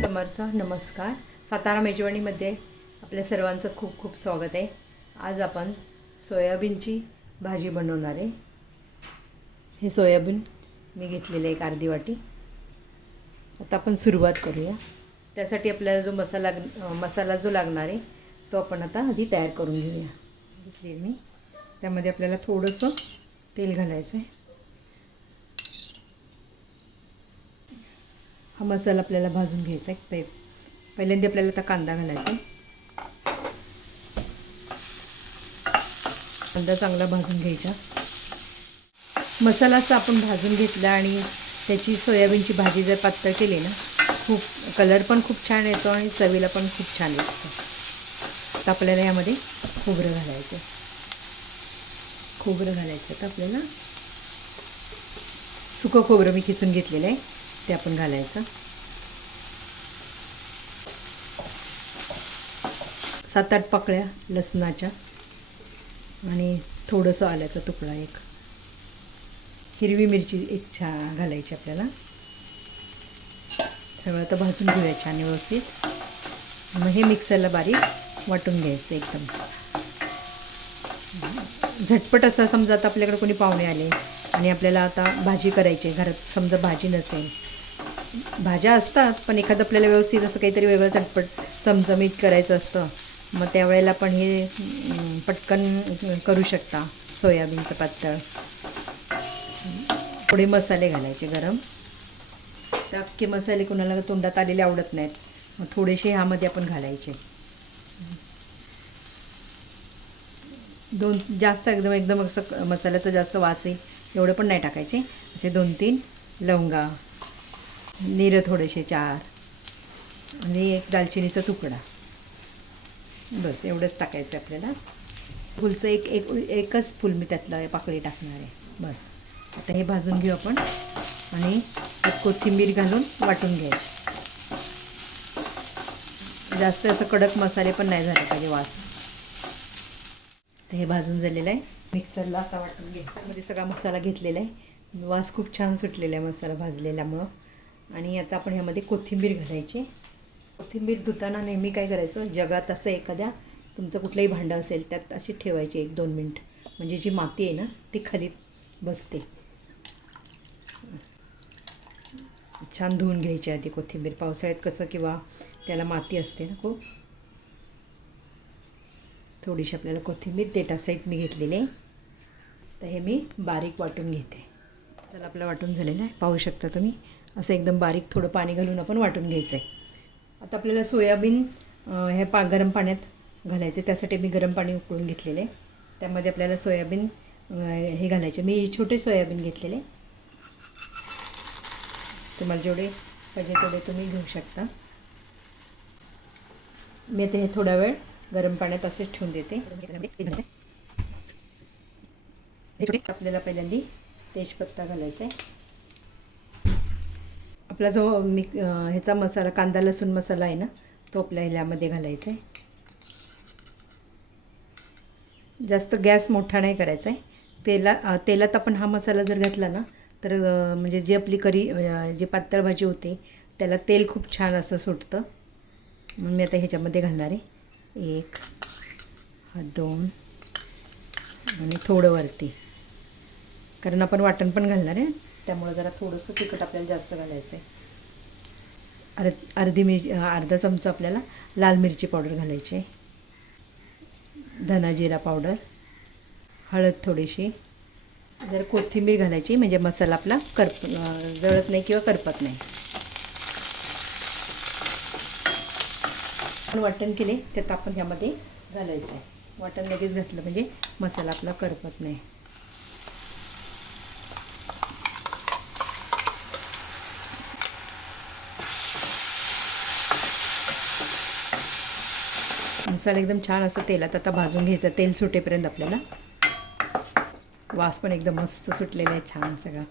समर्थ नमस्कार. सातारा मेजवानीमध्ये आपल्या सर्वांचं खूप खूप स्वागत आहे. आज आपण सोयाबीनची भाजी बनवणार आहे. हे सोयाबीन मी घेतलेलं आहे एक अर्धी वाटी. आता आपण सुरुवात करूया. त्यासाठी आपल्याला जो मसाला मसाला जो लागणार आहे तो आपण आता आधी तयार करून घेऊया. घेतली मी. त्यामध्ये आपल्याला थोडंसं तेल घालायचं आहे हा मसाला आपल्याला भाजून घ्यायचा आहे पै पहिल्यांदा आपल्याला आता कांदा घालायचा. आहे कांदा चांगला भाजून घ्यायचा. मसाला असा आपण भाजून घेतला आणि त्याची सोयाबीनची भाजी जर पातळ केली ना खूप कलर पण खूप छान येतो आणि चवीला पण खूप छान येतो. तर आपल्याला यामध्ये खोबरं घालायचं आहे. खोबरं घालायचं आता आपल्याला सुकं खोबरं मी किसून घेतलेलं आहे. ते आपण घालायचं. सात आठ पाकळ्या लसणाच्या आणि थोडंसं आल्याचा तुकडा एक. हिरवी मिरची एक छा घालायची आपल्याला. सगळं आता भाजून घेऊया छान व्यवस्थित. मग हे मिक्सरला बारीक वाटून घ्यायचं एकदम. झटपट असा समजा आता आपल्याकडे कोणी पाहुणे आले आणि आपल्याला आता भाजी करायची आहे घरात समजा भाजी नसेल. भाज्या असतात पण एखादं आपल्याला व्यवस्थित असं काहीतरी वेगळं झटपट चमचमीत करायचं असतं मग त्यावेळेला पण हे पटकन करू शकता सोयाबीनचं पातळ. थोडे मसाले घालायचे गरम. तर अख्खे मसाले कोणाला तोंडात आलेले आवडत नाहीत मग थोडेसे ह्यामध्ये आपण घालायचे. दोन जास्त एकदम एकदम असं मसाल्याचा जास्त वास आहे एवढं पण नाही टाकायचे. असे दोन तीन लवंगा निरं थोडेसे चार आणि एक दालचिनीचा तुकडा. बस एवढंच टाकायचं आपल्याला. फुलचं एक एक एकच फुल मी त्यातलं पाकळी टाकणार आहे. बस. आता हे भाजून घेऊ आपण. आणि कोथिंबीर घालून वाटून घ्यायचं. जास्त असं कडक मसाले पण नाही झाले पाहिजे वास. तर हे भाजून झालेलं आहे. मिक्सरला आता वाटून घे सगळा मसाला घेतलेला आहे. वास खूप छान सुटलेला आहे मसाला भाजलेल्यामुळं. आणि आता आपण ह्यामध्ये कोथिंबीर घालायची. कोथिंबीर धुताना नेहमी काय करायचं? जगात असं एखाद्या तुमचं कुठलंही भांडं असेल त्यात अशी ठेवायची एक दोन मिनिट. म्हणजे जी माती आहे ना ती खाली बसते. छान धुवून घ्यायची आधी कोथिंबीर. पावसाळ्यात कसं किंवा त्याला माती असते ना खूप थोडीशी आपल्याला कोथिंबीर देठासहित मी घेतलेली आहे. तर हे मी बारीक वाटून घेते. चला आपलं वाटून झालेलं आहे. पाहू शकता तुम्ही. असं एकदम बारीक थोडं पाणी घालून आपण वाटून घ्यायचं आहे आता आपल्याला सोयाबीन हे पा गरम पाण्यात घालायचे त्यासाठी मी गरम पाणी उकळून घेतलेले त्यामध्ये आपल्याला सोयाबीन हे घालायचे मी छोटे सोयाबीन घेतलेले. तुम्हाला जेवढे पाहिजे तेवढे तुम्ही घेऊ शकता. मी आता हे थोडा वेळ गरम पाण्यात असेच ठेवून देते. आपल्याला पहिल्यांदा तेजपत्ता घालायचा आहे. आपला जो मी ह्याचा मसाला कांदा लसूण मसाला आहे ना तो आपल्या ह्यामध्ये घालायचा आहे. जास्त गॅस मोठा नाही करायचा आहे. तेला तेलात आपण हा मसाला जर घातला ना तर म्हणजे जी आपली करी जे जी पातळ भाजी होते त्याला तेल खूप छान असं सुटतं. म्हणून मी आता ह्याच्यामध्ये घालणार आहे. एक हा दोन आणि थोडं वरती. कारण आपण वाटण पण घालणार आहे त्यामुळे जरा थोडंसं तिखट आपल्याला जास्त घालायचं आहे. अर् अर्धी मिरची अर्धा चमचा आपल्याला लाल मिरची पावडर घालायची आहे. धना जिरा पावडर हळद थोडीशी. जर कोथिंबीर घालायची म्हणजे मसाला आपला करप जळत नाही किंवा करपत नाही. आपण वाटण केले त्यात आपण ह्यामध्ये घालायचं आहे. वाटण लगेच घातलं म्हणजे मसाला आपला करपत नाही. मसाला एकदम छान असं तेलात आता भाजून घ्यायचं. तेल सुटेपर्यंत आपल्याला वास पण एकदम मस्त सुटलेला आहे छान सगळा.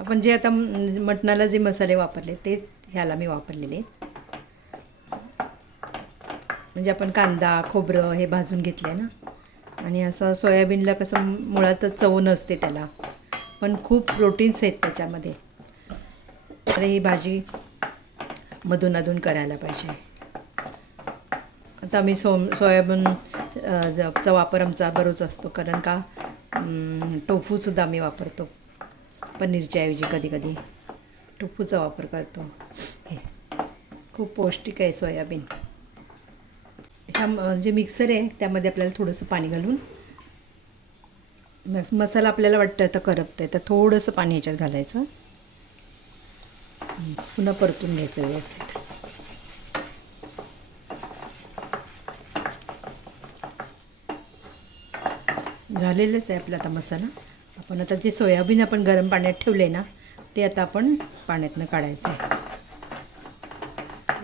आपण जे आता मटणाला जे मसाले वापरले ते ह्याला मी वापरलेले आहेत. म्हणजे आपण कांदा खोबरं हे भाजून घेतलं आहे ना. आणि असं सोयाबीनला कसं मुळातच चव नसते त्याला. पण खूप प्रोटीन्स आहेत त्याच्यामध्ये. तर ही भाजी मधून अधून करायला पाहिजे. आता आम्ही सो सोयाबीन चा वापर आमचा बरोच असतो. कारण का टोफूसुद्धा आम्ही वापरतो. पनीरच्या ऐवजी कधी कधी टोफूचा वापर करतो. हे. खूप पौष्टिक आहे सोयाबीन. ह्या जे मिक्सर आहे त्यामध्ये आपल्याला थोडंसं पाणी घालून मस मसाला आपल्याला वाटतं तर करपत आहे तर थोडंसं पाणी ह्याच्यात घालायचं. पुन्हा परतून घ्यायचं व्यवस्थित. झालेलंच आहे आपला आता मसाला. आपण आता जे सोयाबीन आपण गरम पाण्यात ठेवले ना ते आता आपण पाण्यातनं काढायचं आहे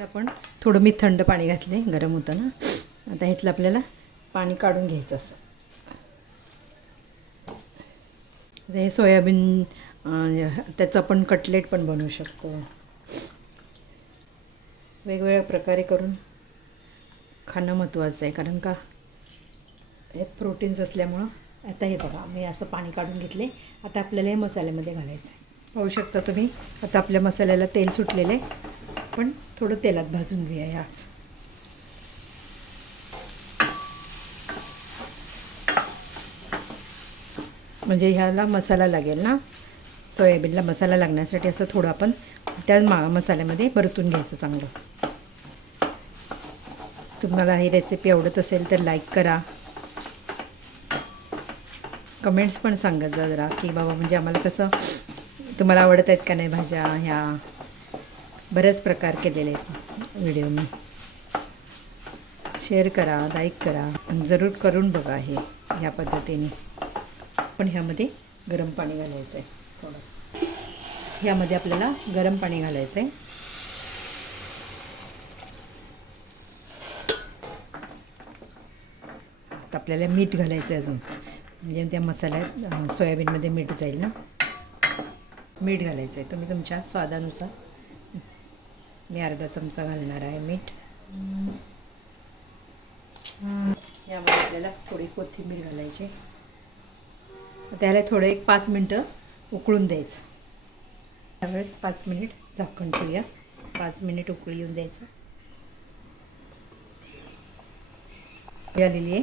आपण थोडं मी थंड पाणी घातले गरम होतं ना. आता ह्यातलं आपल्याला पाणी काढून घ्यायचं असं. आता हे सोयाबीन त्याचं आपण कटलेट पण बनवू शकतो. वेगवेगळ्या प्रकारे करून खाणं महत्त्वाचं आहे कारण का यात प्रोटीन्स असल्यामुळं आता हे बघा मी असं पाणी काढून घेतले. आता आपल्याला हे मसाल्यामध्ये घालायचं आहे पाहू शकता तुम्ही आता आपल्या मसाल्याला तेल सुटलेलं आहे. पण थोडं तेलात भाजून घेऊया ह्याच म्हणजे ह्याला मसाला लागेल ना? सोयाबीनला मसाला लागण्यासाठी असं थोडं आपण त्या मा मसाल्यामध्ये परतून घ्यायचं चांगलं. तुम्हाला ही रेसिपी आवडत असेल तर लाईक करा. कमेंट्स पण सांगत जा जरा की बाबा म्हणजे आम्हाला कसं तुम्हाला आवडत आहेत का नाही भाज्या? ह्या बरेच प्रकार केलेले आहेत व्हिडिओनी. शेअर करा लाईक करा. आणि जरूर करून बघा हे ह्या पद्धतीने. पण ह्यामध्ये गरम पाणी घालायचं आहे थोडं ह्यामध्ये आपल्याला गरम पाणी घालायचं आहे तर आपल्याला मीठ घालायचं आहे अजून. म्हणजे त्या मसाल्यात सोयाबीनमध्ये मीठ जाईल ना? मीठ घालायचं आहे तुम्ही तुमच्या स्वादानुसार. मी अर्धा चमचा घालणार आहे मीठ. यामध्ये आपल्याला थोडी कोथिंबीर घालायची. त्याला थोडं एक पाच मिनटं उकळून द्यायचं. त्यावेळेस पाच मिनिट झाकण ठेवूया. पाच मिनिट उकळी येऊन द्यायचं. आलेली आहे.